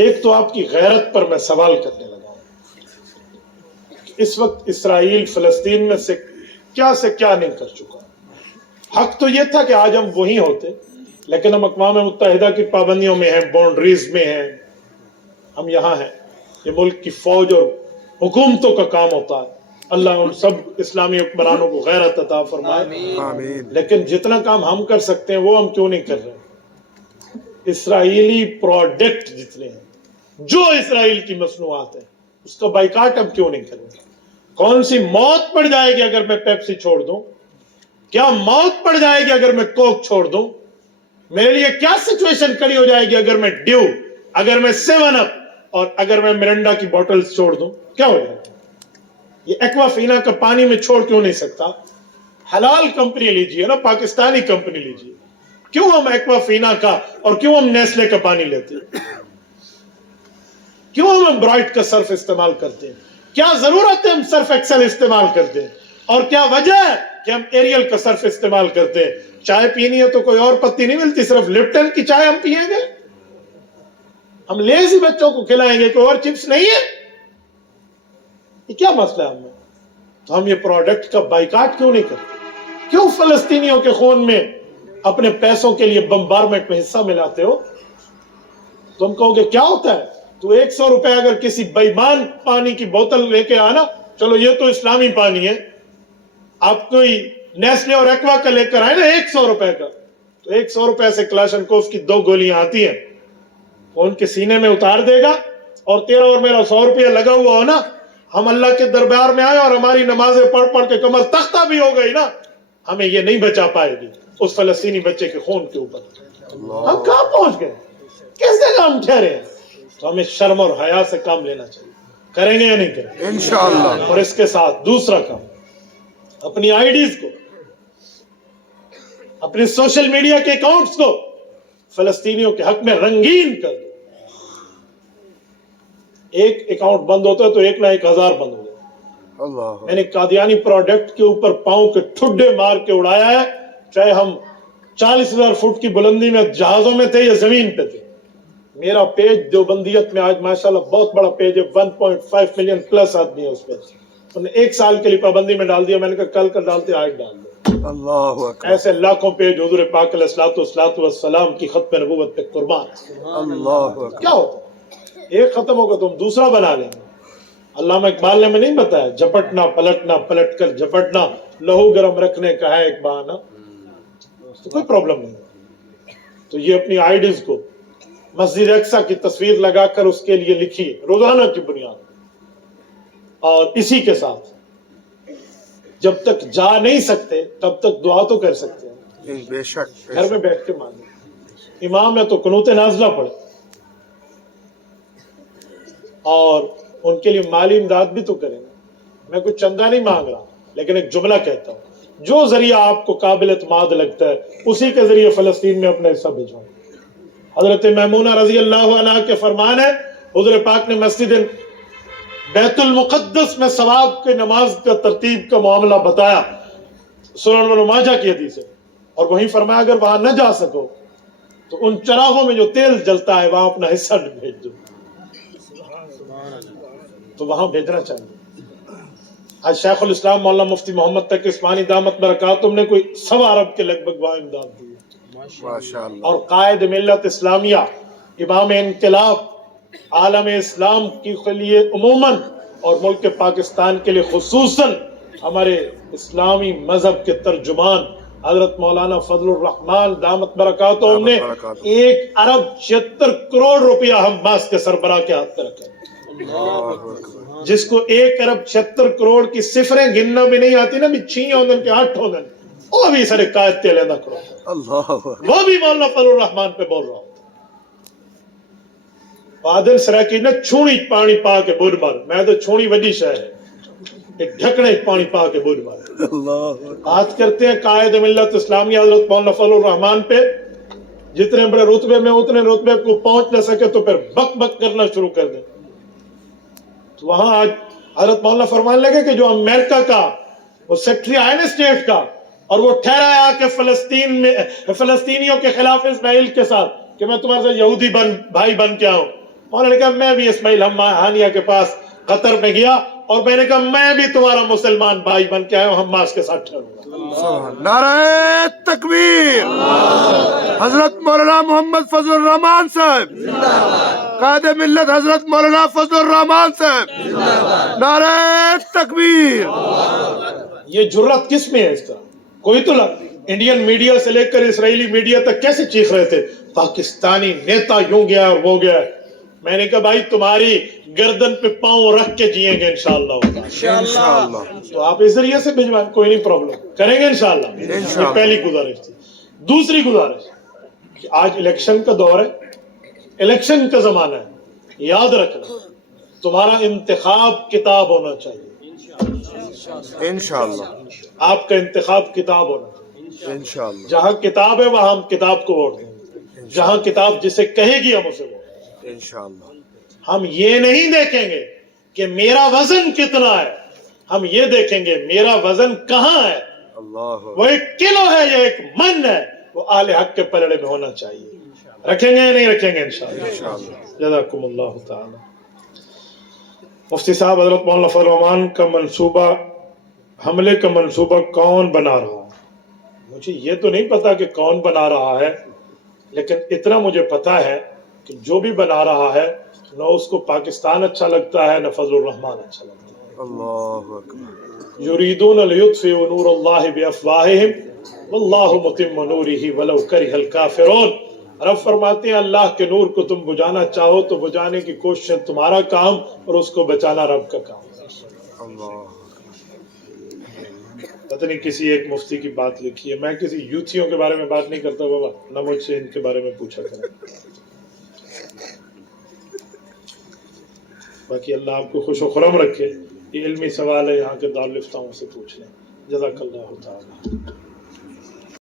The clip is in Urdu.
ایک تو آپ کی غیرت پر میں سوال کرنے لگا ہوں، اس وقت اسرائیل فلسطین میں سے کیا نہیں کر چکا۔ حق تو یہ تھا کہ آج ہم وہی ہوتے، لیکن ہم اقوام متحدہ کی پابندیوں میں ہیں، باؤنڈریز میں ہیں، ہم یہاں ہیں۔ یہ ملک کی فوج اور حکومتوں کا کام ہوتا ہے۔ اللہ ان سب اسلامی حکمرانوں کو غیرت عطا فرمائے، آمین۔ لیکن جتنا کام ہم کر سکتے ہیں وہ ہم کیوں نہیں کر رہے؟ اسرائیلی پروڈکٹ جتنے ہیں، جو اسرائیل کی مصنوعات ہیں، اس کا بائیکاٹ ہم کیوں نہیں کریں؟ کون سی موت پڑ جائے گی اگر میں پیپسی چھوڑ دوں؟ کیا موت پڑ جائے گی اگر میں کوک چھوڑ دوں؟ میرے لیے کیا سچویشن کھڑی ہو جائے گی اگر میں ڈیو، اگر میں 7 اپ اور اگر میں مرنڈا کی بوٹلز چھوڑ دوں؟ کیا ہو جائے گا؟ یہ ایکوافینا کا پانی میں چھوڑ کیوں نہیں سکتا؟ حلال کمپنی لیجیے نا، پاکستانی کمپنی لیجیے۔ کیوں ہم ایکوافینا کا اور کیوں ہم نیسلے کا پانی لیتے ہیں؟ کیوں ہم برائٹ کا صرف استعمال کرتے ہیں؟ کیا ضرورت ہے ہم صرف ایکسل استعمال کرتے ہیں؟ اور کیا وجہ ہے کہ ہم ایریل کا صرف استعمال کرتے ہیں؟ چائے پینی ہے تو کوئی اور پتی نہیں ملتی، صرف لپٹن کی چائے ہم پیئیں گے؟ ہم لیزی بچوں کو کھلائیں گے، کوئی اور چپس نہیں ہے؟ یہ کیا مسئلہ ہے ہم میں؟ تو ہم یہ پروڈکٹ کا بائیکاٹ کیوں نہیں کرتے؟ کیوں فلسطینیوں کے خون میں اپنے پیسوں کے لیے بمبارمنٹ میں حصہ ملاتے ہو؟ تم کہو گے کیا ہوتا ہے؟ تو 100 روپے اگر کسی بےمان پانی کی بوتل لے کے آنا، چلو یہ تو اسلامی پانی ہے، آپ کوئی نیسلے اور ایکوا کا لے کر آئے نا 100 روپے کا، تو 100 روپے سے کلاشنکوف کی 2 گولیاں آتی ہیں، وہ ان کے سینے میں اتار دے گا، اور تیرا اور میرا 100 روپیہ لگا ہوا ہو نا، ہم اللہ کے دربار میں آئے اور ہماری نمازیں پڑھ پڑھ کے کمر تختہ بھی ہو گئی نا، ہمیں یہ نہیں بچا پائے گی اس فلسطینی بچے کے خون کے اوپر۔ ہم کہاں پہنچ گئے؟ کس جگہ ہم ٹھہرے ہیں؟ تو ہمیں شرم اور حیا سے کام لینا چاہیے۔ کریں گے یا نہیں کریں گے؟ انشاءاللہ۔ اور اس کے ساتھ دوسرا کام، اپنی آئی ڈیز کو، اپنے سوشل میڈیا کے اکاؤنٹس کو فلسطینیوں کے حق میں رنگین کر دو۔ ایک اکاؤنٹ بند ہوتا ہے تو 1 نہ 1000 بند ہو گئے۔ اللہ میں نے قادیانی پروڈکٹ کے اوپر پاؤں کے ٹھڈے مار کے اڑایا ہے، چاہے ہم 40,000 فٹ کی بلندی میں جہازوں میں تھے یا زمین پہ تھے۔ میرا پیج دیوبندیت میں آج ماشاءاللہ بہت بڑا پیج ہے، 1.5 ملین پلس آدمی ہے اس پہ۔ انہوں نے 1 سال کے لیے پابندی میں ڈال دیا، میں نے کہا کل کا ڈالتے آج ڈال دو۔ اللہ اکبر۔ ایسے لاکھوں پیج حضور پاک علیہ الصلوۃ والسلام کی ختم نبوت پہ قربان۔ اللہ اکبر۔ کیا ہوتا ہے؟ ایک ختم ہوگا تو ہم دوسرا بنا لیں گے۔ علامہ اقبال نے میں نہیں بتایا، جھپٹنا پلٹنا، پلٹ کر جھپٹنا لہو گرم رکھنے کا ہے ایک بہانہ، تو کوئی پرابلم نہیں۔ تو یہ اپنی آئیڈیز کو مسجد اقصی کی تصویر لگا کر اس کے لیے لکھیے روزانہ کی بنیاد پر، اور اسی کے ساتھ جب تک جا نہیں سکتے تب تک دعا تو کر سکتے ہیں، بے شک۔ گھر میں بیٹھ کے مانگیں۔ امام ہے تو قنوت نازلہ پڑھے، اور ان کے لیے مالی امداد بھی تو کریں۔ میں کوئی چندہ نہیں مانگ رہا، لیکن ایک جملہ کہتا ہوں، جو ذریعہ آپ کو قابل اعتماد لگتا ہے اسی کے ذریعے فلسطین میں اپنا حصہ بھیجوائیں۔ حضرت میمونہ رضی اللہ عنہا کے فرمان ہے، حضور پاک نے مسجد بیت المقدس میں ثواب کے نماز کا ترتیب کا معاملہ بتایا، سنن ابن ماجہ کی حدیث ہے، اور وہیں فرمایا اگر وہاں نہ جا سکو تو ان چراغوں میں جو تیل جلتا ہے وہاں اپنا حصہ بھیج دو۔ تو وہاں بھیجنا چاہیے۔ آج شیخ الاسلام مولانا مفتی محمد تقی عثمانی دامت برکاتہم نے کوئی 100 ارب کے لگ بھگ وہاں امداد دی، ماشاءاللہ۔ اور قائد ملت اسلامیہ، امام انقلاب، عالم اسلام کے لیے عموماً اور ملک پاکستان کے لیے خصوصاً ہمارے اسلامی مذہب کے ترجمان حضرت مولانا فضل الرحمان دامت برکاتہم نے 1 ارب 76 کروڑ روپیہ حماس کے سربراہ کے ہاتھ میں رکھا، جس کو 1 ارب 76 کروڑ کی صفریں گننا بھی نہیں آتی نا، بھی 6 ہوندن کے 8 ہوندن، وہ بھی سارے قائد تے لیندہ کرو، اللہ اکبر۔ وہ بھی مولانا فضل الرحمان پہ بول رہا ہوں۔ بادل سرائکی نے چھوڑی پانی پا کے بوجھ مار، میں تو چھوڑی وڈی شہ ہے، ایک ڈھکنے پانی پا کے بوجھ مار۔ اللہ بات کرتے ہیں قائد ملت اسلامیہ حضرت مولانا فضل الرحمان پہ، جتنے بڑے رتبے میں اتنے رتبے کو پہنچ نہ سکے تو پھر بک بک کرنا شروع کر دیں۔ تو وہاں آج حضرت مولانا فرمان لگے کہ جو امریکہ کا وہ سیکٹری آئے نا اسٹیٹ کا، اور وہ ٹھہرا ہے کہ فلسطین میں فلسطینیوں کے خلاف اسرائیل کے ساتھ کہ میں تمہارے سے یہودی بھائی بن کے آؤں، مولانا نے کہا میں بھی اسماعیل ہانیہ کے پاس قطر میں گیا اور میں نے کہا میں بھی تمہارا مسلمان بھائی بن کے آیا ہوں, حماس کے ساتھ ٹھہروں گا. نعرہ تکبیر. حضرت مولانا محمد فضل الرحمان صاحب, قائد ملت حضرت مولانا فضل الرحمان صاحب, نعرہ تکبیر. یہ جرت کس میں ہے اس طرح؟ کوئی تو انڈین میڈیا سے لے کر اسرائیلی میڈیا تک کیسے چیخ رہے تھے پاکستانی نیتا یوں گیا اور وہ گیا. میں نے کہا بھائی تمہاری گردن پہ پاؤں رکھ کے جئیں گے انشاءاللہ. انشاءاللہ. تو آپ اس ذریعے سے بھجوائیں, کوئی نہیں پرابلم, کریں گے انشاءاللہ. یہ پہلی گزارش تھی. دوسری گزارش کہ آج الیکشن کا دور ہے, الیکشن کا زمانہ ہے, یاد رکھنا تمہارا انتخاب کتاب ہونا چاہیے. انشاءاللہ. آپ کا انتخاب کتاب ہونا چاہیے. انشاءاللہ. جہاں کتاب ہے وہاں ہم کتاب کو ووٹ دیں گے, جہاں کتاب جسے کہے گی ہم اسے ووٹ. انشاءاللہ. ہم یہ نہیں دیکھیں گے کہ میرا وزن کتنا ہے, ہم یہ دیکھیں گے میرا وزن کہاں ہے. اللہ. وہ ایک کلو ہے یا ایک من ہے, وہ اہل حق کے پلڑے میں ہونا چاہیے. رکھیں گے یا نہیں رکھیں گے انشاءاللہ. جزاکم اللہ تعالی. مفتی صاحب, حضرت مولانا فضل الرحمان کا منصوبہ, حملے کا منصوبہ کون بنا رہا ہے؟ مجھے یہ تو نہیں پتا کہ کون بنا رہا ہے, لیکن اتنا مجھے پتا ہے کہ جو بھی بنا رہا ہے نہ اس کو پاکستان اچھا لگتا ہے نہ فضل الرحمان اچھا لگتا ہے. اللہ اکبر. یریدون لیطفئوا نور اللہ بافواہہم واللہ متم نورہ ولو کرہ الکافرون. رب فرماتے ہیں اللہ کے نور کو تم بجھانا چاہو تو بجھانے کی کوشش تمہارا کام اور اس کو بچانا رب کا کام. اللہ. پتہ نہیں کسی ایک مفتی کی بات لکھی ہے, میں کسی یوتھیوں کے بارے میں بات نہیں کرتا بابا, نہ مجھ سے ان کے بارے میں پوچھا کریں. باقی اللہ آپ کو خوش و خرم رکھے. یہ علمی سوال ہے, یہاں کے دارالفتاؤں سے پوچھ لیں. جزاک اللہ تعالی.